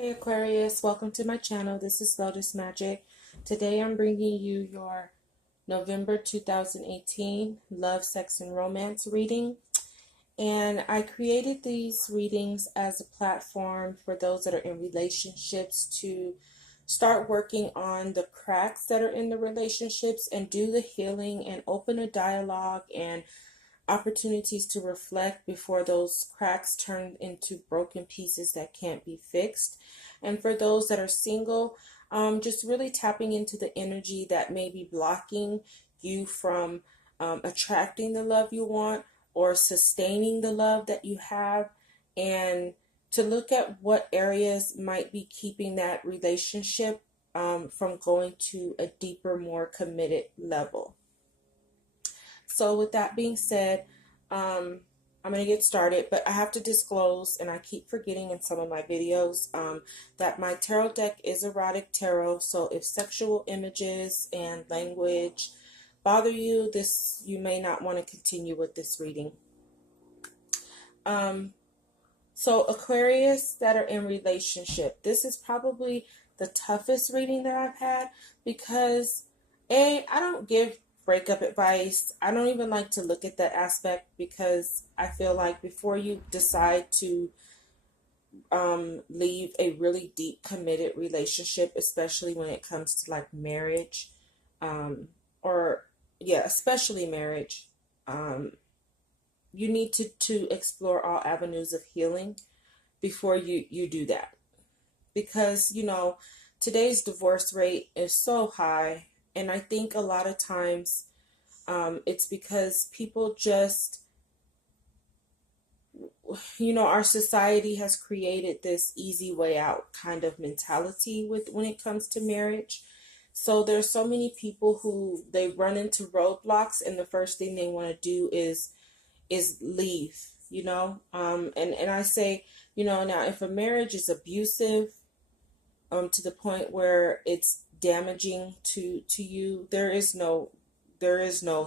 Hey Aquarius, welcome to my channel. This is Lotus Magic. Today I'm bringing you your November 2018 Love, Sex, and Romance reading. And I created these readings as a platform for those that are in relationships to start working on the cracks that are in the relationships and do the healing and open a dialogue and opportunities to reflect before those cracks turn into broken pieces that can't be fixed. And for those that are single, just really tapping into the energy that may be blocking you from attracting the love you want or sustaining the love that you have, and to look at what areas might be keeping that relationship from going to a deeper, more committed level. So with that being said, I'm going to get started, but I have to disclose, and I keep forgetting in some of my videos, that my tarot deck is erotic tarot. So if sexual images and language bother you, you may not want to continue with this reading. So Aquarius that are in relationship, this is probably the toughest reading that I've had because I don't give breakup advice. I don't even like to look at that aspect because I feel like before you decide to leave a really deep committed relationship, especially when it comes to like marriage, or yeah, especially marriage, you need to explore all avenues of healing before you do that, because today's divorce rate is so high, and I think a lot of times it's because people just, our society has created this easy way out kind of mentality when it comes to marriage. So there's so many people who they run into roadblocks, and the first thing they want to do is leave, and I say, now if a marriage is abusive, to the point where it's damaging to you, there is no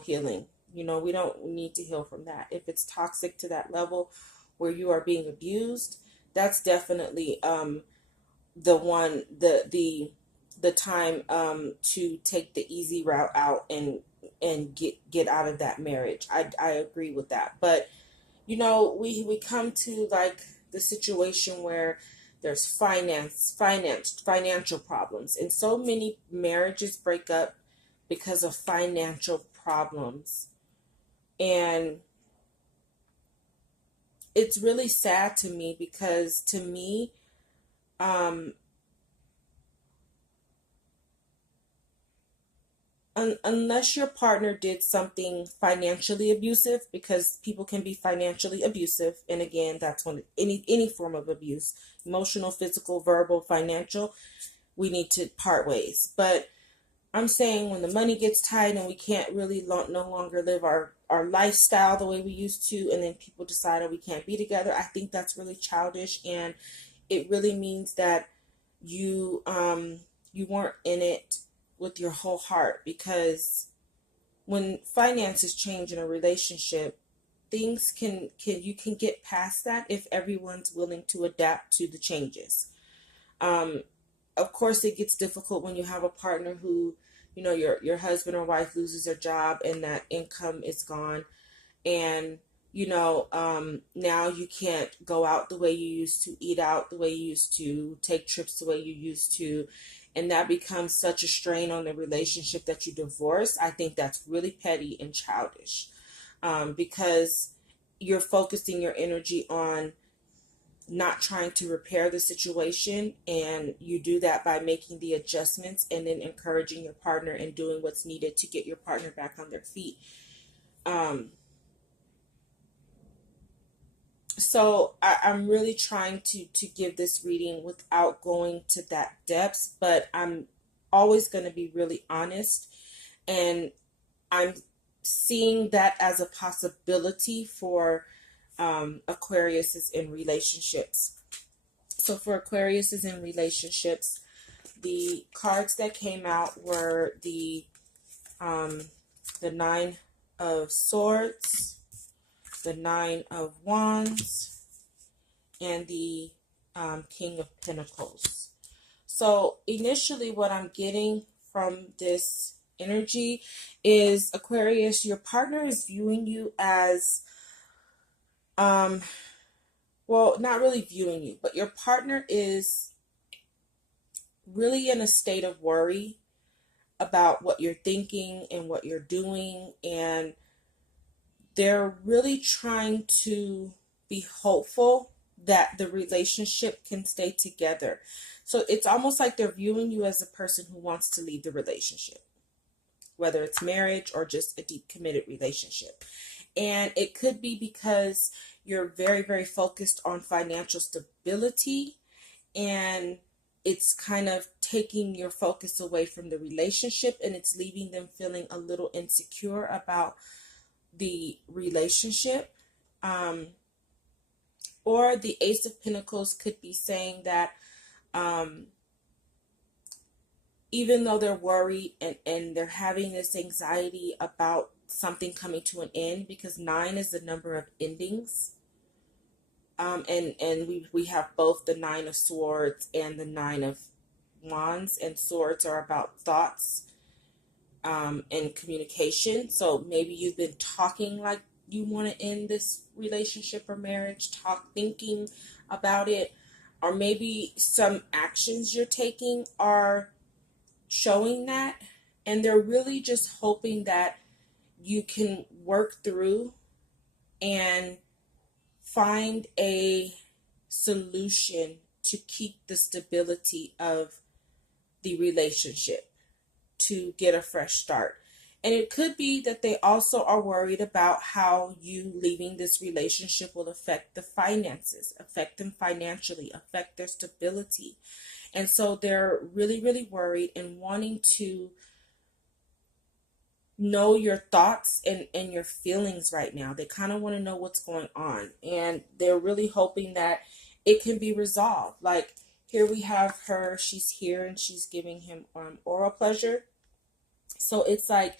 healing. We don't need to heal from that. If it's toxic to that level where you are being abused, that's definitely the time to take the easy route out and get out of that marriage. I agree with that. But we come to like the situation where there's financial problems, and so many marriages break up because of financial problems. And it's really sad to me because to me, unless your partner did something financially abusive, because people can be financially abusive, and again, that's when any form of abuse, emotional, physical, verbal, financial, we need to part ways. But I'm saying when the money gets tight and we can't really no longer live our lifestyle the way we used to, and then people decide, oh, we can't be together, I think that's really childish, and it really means that you weren't in it with your whole heart. Because when finances change in a relationship, things you can get past that if everyone's willing to adapt to the changes. Of course, it gets difficult when you have a partner who, your husband or wife loses their job and that income is gone, and now you can't go out the way you used to, eat out the way you used to, take trips the way you used to, and that becomes such a strain on the relationship that you divorce. I think that's really petty and childish, because you're focusing your energy on not trying to repair the situation, and you do that by making the adjustments and then encouraging your partner and doing what's needed to get your partner back on their feet. So I'm really trying to give this reading without going to that depths, but I'm always going to be really honest, and I'm seeing that as a possibility for Aquarius is in relationships. So for Aquarius is in relationships, the cards that came out were the Nine of Swords, the Nine of Wands, and the King of Pentacles. So initially what I'm getting from this energy is, Aquarius, your partner is viewing you as, well, not really viewing you, but your partner is really in a state of worry about what you're thinking and what you're doing, and they're really trying to be hopeful that the relationship can stay together. So it's almost like they're viewing you as a person who wants to leave the relationship, whether it's marriage or just a deep committed relationship. And it could be because you're very, very focused on financial stability, and it's kind of taking your focus away from the relationship, and it's leaving them feeling a little insecure about the relationship. Or the Ace of Pentacles could be saying that even though they're worried and they're having this anxiety about something coming to an end, because 9 is the number of endings. And we have both the 9 of Swords and the 9 of Wands, and Swords are about thoughts and communication. So maybe you've been talking like you want to end this relationship or marriage, thinking about it, or maybe some actions you're taking are showing that, and they're really just hoping that you can work through and find a solution to keep the stability of the relationship, to get a fresh start. And it could be that they also are worried about how you leaving this relationship will affect the finances, affect them financially, affect their stability. And so they're really, really worried and wanting to know your thoughts and your feelings right now. They kind of want to know what's going on. And they're really hoping that it can be resolved. Like here we have her, she's here and she's giving him oral pleasure. So it's like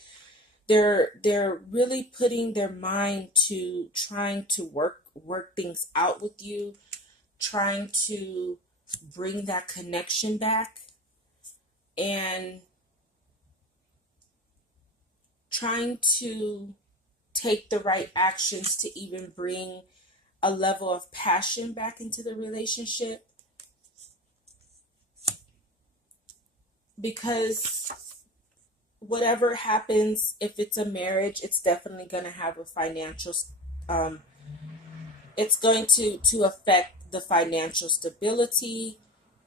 they're really putting their mind to trying to work things out with you, trying to bring that connection back, and trying to take the right actions to even bring a level of passion back into the relationship. Because whatever happens, if it's a marriage, it's definitely going to have a financial, it's going to affect the financial stability,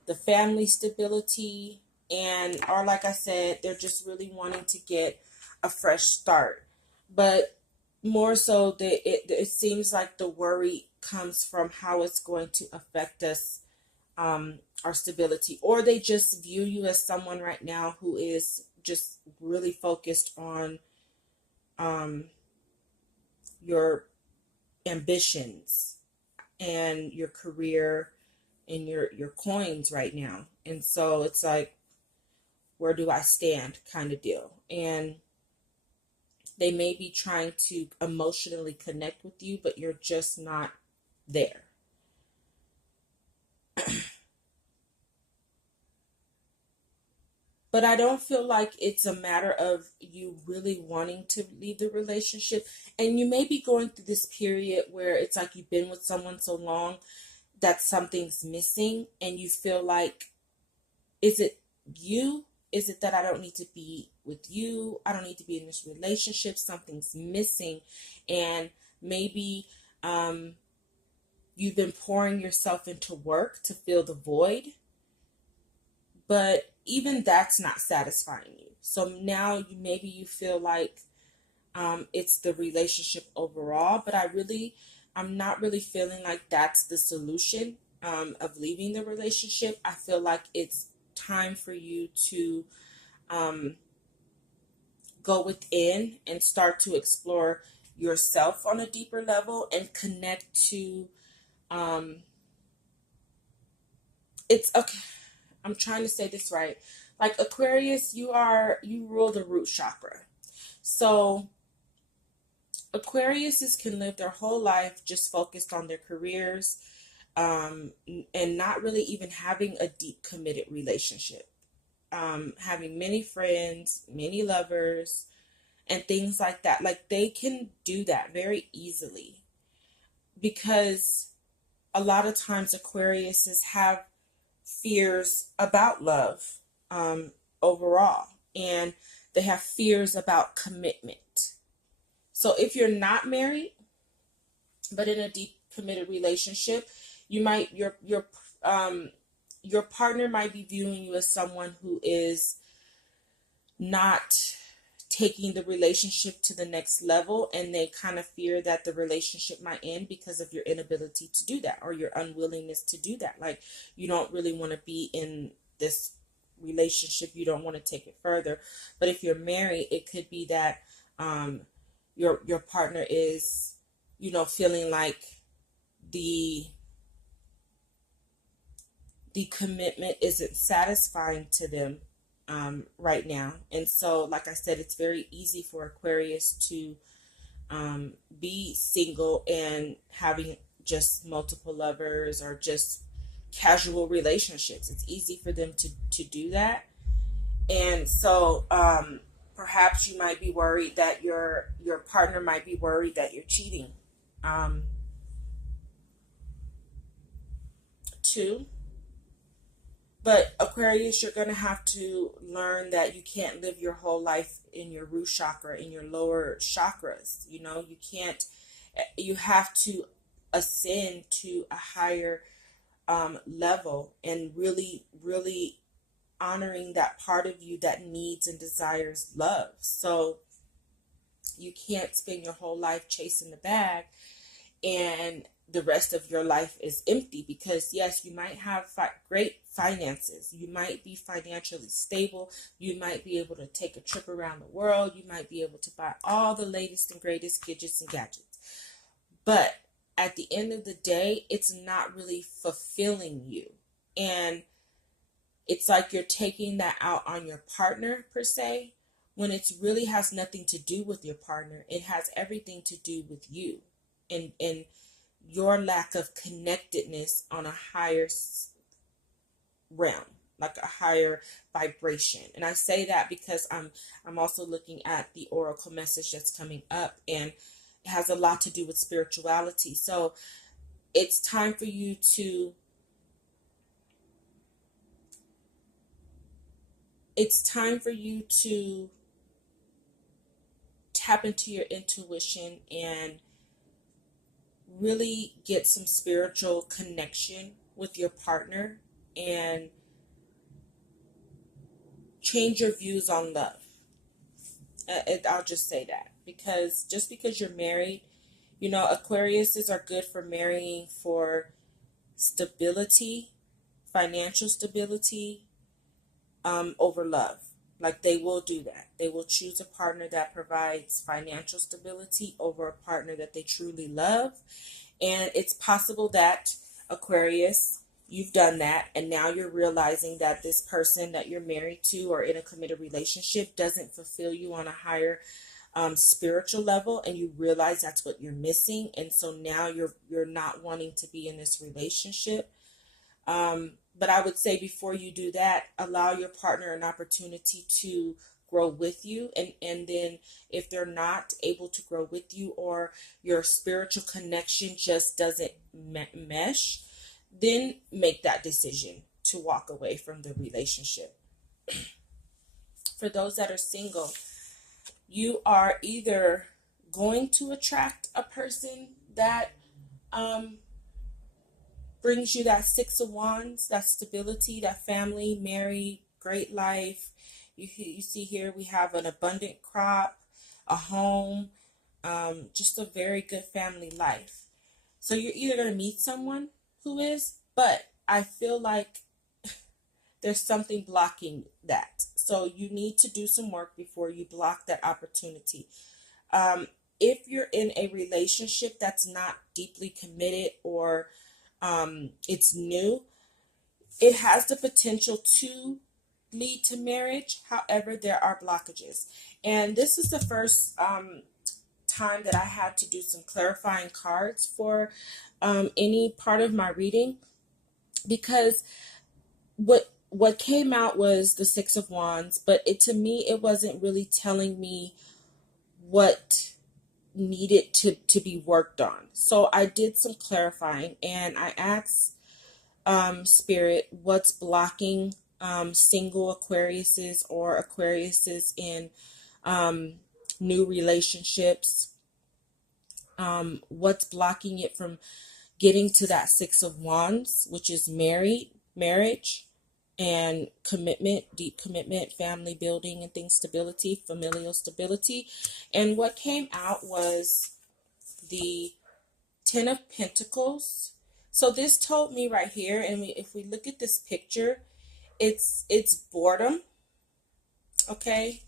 the family stability, and, or like I said, they're just really wanting to get a fresh start. But more so, it seems like the worry comes from how it's going to affect us, our stability. Or they just view you as someone right now who is just really focused on your ambitions and your career and your coins right now. And so it's like, where do I stand kind of deal. And they may be trying to emotionally connect with you, but you're just not there. But I don't feel like it's a matter of you really wanting to leave the relationship. And you may be going through this period where it's like you've been with someone so long that something's missing, and you feel like, is it you? Is it that I don't need to be with you? I don't need to be in this relationship. Something's missing. And maybe you've been pouring yourself into work to fill the void. But even that's not satisfying you. So now maybe you feel like it's the relationship overall. But I'm not really feeling like that's the solution of leaving the relationship. I feel like it's time for you to go within and start to explore yourself on a deeper level and connect to it's okay. I'm trying to say this right. Like Aquarius, you rule the root chakra. So Aquariuses can live their whole life just focused on their careers, and not really even having a deep committed relationship. Having many friends, many lovers, and things like that. Like they can do that very easily because a lot of times Aquariuses have fears about love overall, and they have fears about commitment. So if you're not married but in a deep committed relationship, you might your partner might be viewing you as someone who is not taking the relationship to the next level, and they kind of fear that the relationship might end because of your inability to do that or your unwillingness to do that. Like you don't really want to be in this relationship, you don't want to take it further. But if you're married, it could be that your partner is, you know, feeling like the commitment isn't satisfying to them right now. And so, like I said, it's very easy for Aquarius to be single and having just multiple lovers or just casual relationships. It's easy for them to do that. And so perhaps you might be worried that your partner might be worried that you're cheating. Two, but Aquarius, you're going to have to learn that you can't live your whole life in your root chakra, in your lower chakras. You know, you have to ascend to a higher level and really, really honoring that part of you that needs and desires love. So you can't spend your whole life chasing the bag and the rest of your life is empty, because yes, you might have great finances, you might be financially stable, you might be able to take a trip around the world, you might be able to buy all the latest and greatest gadgets and gadgets, but at the end of the day, it's not really fulfilling you. And it's like you're taking that out on your partner per se, when it really has nothing to do with your partner. It has everything to do with you and your lack of connectedness on a higher realm, like a higher vibration. And I say that because I'm also looking at the oracle message that's coming up, and it has a lot to do with spirituality. So it's time for you to tap into your intuition and really get some spiritual connection with your partner and change your views on love. I'll just say that, because just because you're married, you know, Aquariuses are good for marrying for stability, financial stability, over love. Like they will do that. They will choose a partner that provides financial stability over a partner that they truly love. And it's possible that, Aquarius, you've done that, and now you're realizing that this person that you're married to or in a committed relationship doesn't fulfill you on a higher spiritual level, and you realize that's what you're missing, and so now you're not wanting to be in this relationship. But I would say before you do that, allow your partner an opportunity to grow with you. And then if they're not able to grow with you, or your spiritual connection just doesn't mesh, then make that decision to walk away from the relationship. For those that are single, you are either going to attract a person that brings you that Six of Wands, that stability, that family, married, great life. You see here we have an abundant crop, a home, just a very good family life. So you're either going to meet someone who is, but I feel like there's something blocking that. So you need to do some work before you block that opportunity. If you're in a relationship that's not deeply committed, or it's new, it has the potential to lead to marriage. However, there are blockages. And this is the first time that I had to do some clarifying cards for any part of my reading, because what came out was the Six of Wands, but to me it wasn't really telling me what needed to be worked on. So I did some clarifying, and I asked Spirit, what's blocking single Aquariuses or Aquariuses in new relationships? What's blocking it from getting to that Six of Wands, which is marriage and commitment, deep commitment, family building and things, stability, familial stability. And what came out was the Ten of Pentacles. So this told me right here, and if we look at this picture, it's boredom. Okay,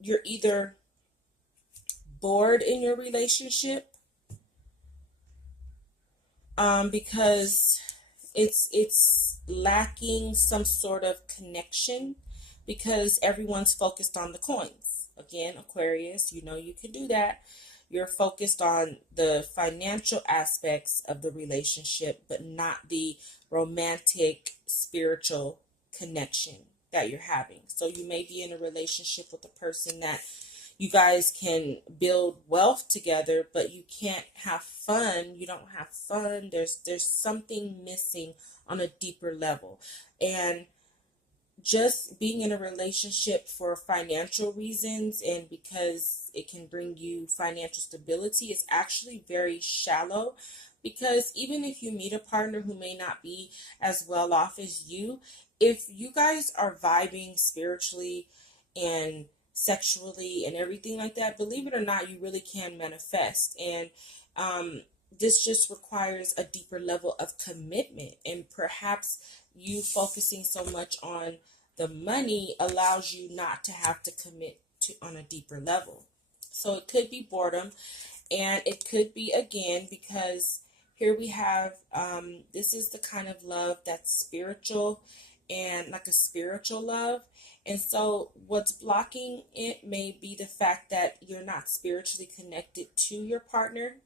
you're either bored in your relationship, because it's lacking some sort of connection, because everyone's focused on the coins. Again, Aquarius, you know you can do that. You're focused on the financial aspects of the relationship, but not the romantic, spiritual connection that you're having. So you may be in a relationship with a person that you guys can build wealth together, but you can't have fun. You don't have fun. There's something missing on a deeper level. And just being in a relationship for financial reasons and because it can bring you financial stability is actually very shallow, because even if you meet a partner who may not be as well off as you, if you guys are vibing spiritually and sexually and everything like that, believe it or not, you really can manifest. And this just requires a deeper level of commitment, and perhaps you focusing so much on the money allows you not to have to commit to on a deeper level. So it could be boredom, and it could be, again, because here we have this is the kind of love that's spiritual and like a spiritual love. And so what's blocking it may be the fact that you're not spiritually connected to your partner.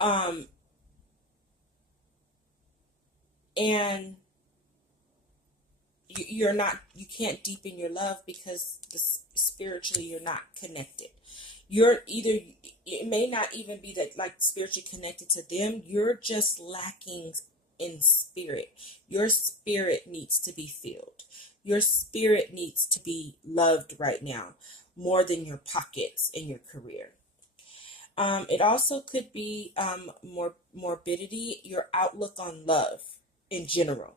And you can't deepen your love because spiritually you're not connected. You're either, it may not even be that like spiritually connected to them, you're just lacking in spirit. Your spirit needs to be filled. Your spirit needs to be loved right now more than your pockets and your career. It also could be morbidity, your outlook on love in general.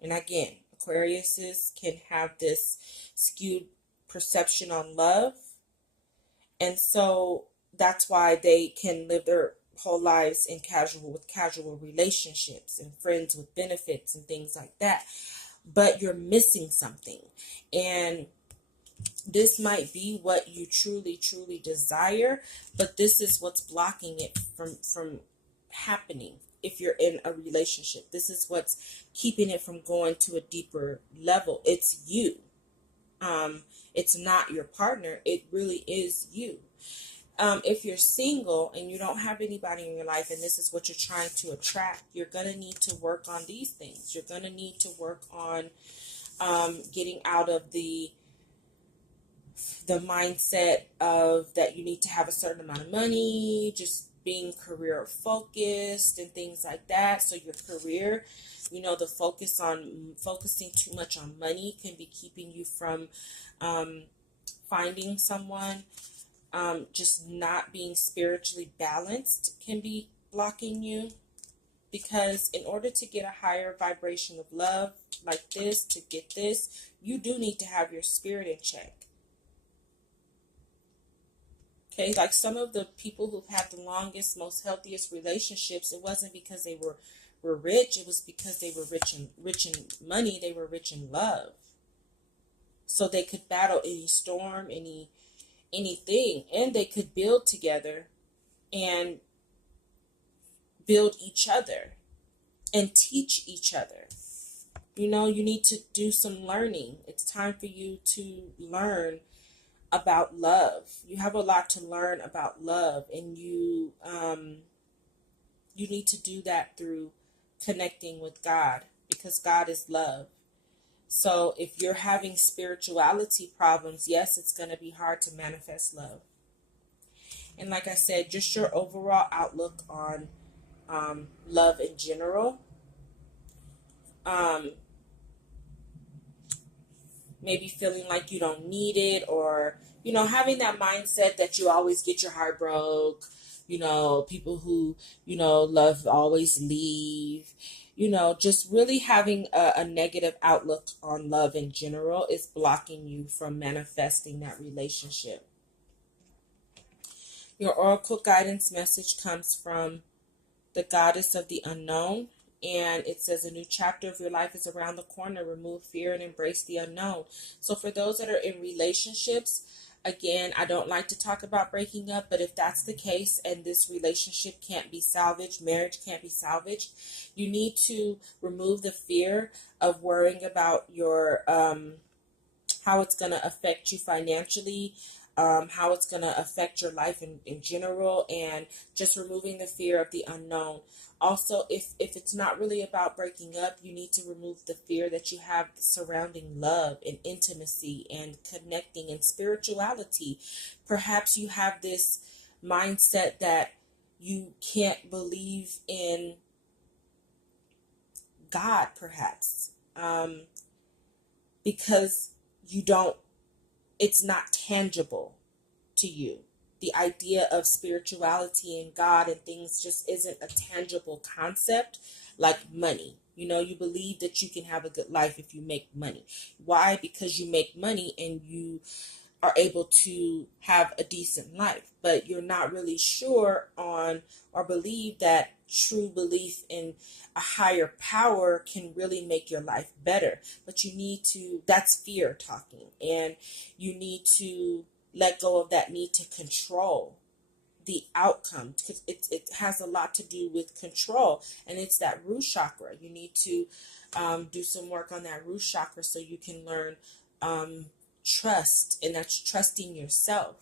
And again, Aquariuses can have this skewed perception on love. And so that's why they can live their whole lives in casual relationships and friends with benefits and things like that. But you're missing something. And this might be what you truly, truly desire, but this is what's blocking it from happening. If you're in a relationship, this is what's keeping it from going to a deeper level. It's you. It's not your partner. It really is you. If you're single and you don't have anybody in your life and this is what you're trying to attract, you're going to need to work on these things. You're going to need to work on getting out of the mindset of that you need to have a certain amount of money, just being career focused and things like that. So your career, the focusing too much on money can be keeping you from finding someone. Just not being spiritually balanced can be blocking you, because in order to get a higher vibration of love like this, to get this, you do need to have your spirit in check. Okay, like some of the people who've had the longest, most healthiest relationships, it wasn't because they were rich, it was because they were rich in money, they were rich in love. So they could battle any storm, anything, and they could build together and build each other and teach each other. You need to do some learning. It's time for you to learn about love. You have a lot to learn about love, and you need to do that through connecting with God, because God is love. So if you're having spirituality problems, yes, it's going to be hard to manifest love. And like I said, just your overall outlook on love in general. Um, Maybe feeling like you don't need it, or, having that mindset that you always get your heart broke. People who, love always leave. Just really having a negative outlook on love in general is blocking you from manifesting that relationship. Your oracle guidance message comes from the goddess of the unknown. And it says a new chapter of your life is around the corner. Remove fear and embrace the unknown. So for those that are in relationships, again, I don't like to talk about breaking up, but if that's the case and this relationship can't be salvaged, marriage can't be salvaged, you need to remove the fear of worrying about your how it's going to affect you financially, how it's going to affect your life in general, and just removing the fear of the unknown. Also, if it's not really about breaking up, you need to remove the fear that you have surrounding love and intimacy and connecting and spirituality. Perhaps you have this mindset that you can't believe in God, perhaps, because you don't, it's not tangible to you. The idea of spirituality and God and things just isn't a tangible concept like money. You believe that you can have a good life if you make money. Why? Because you make money and you are able to have a decent life, but you're not really sure on or believe that true belief in a higher power can really make your life better. But you need to, that's fear talking, and you need to let go of that need to control the outcome, because it has a lot to do with control, and it's that root chakra. You need to do some work on that root chakra so you can learn trust, and that's trusting yourself.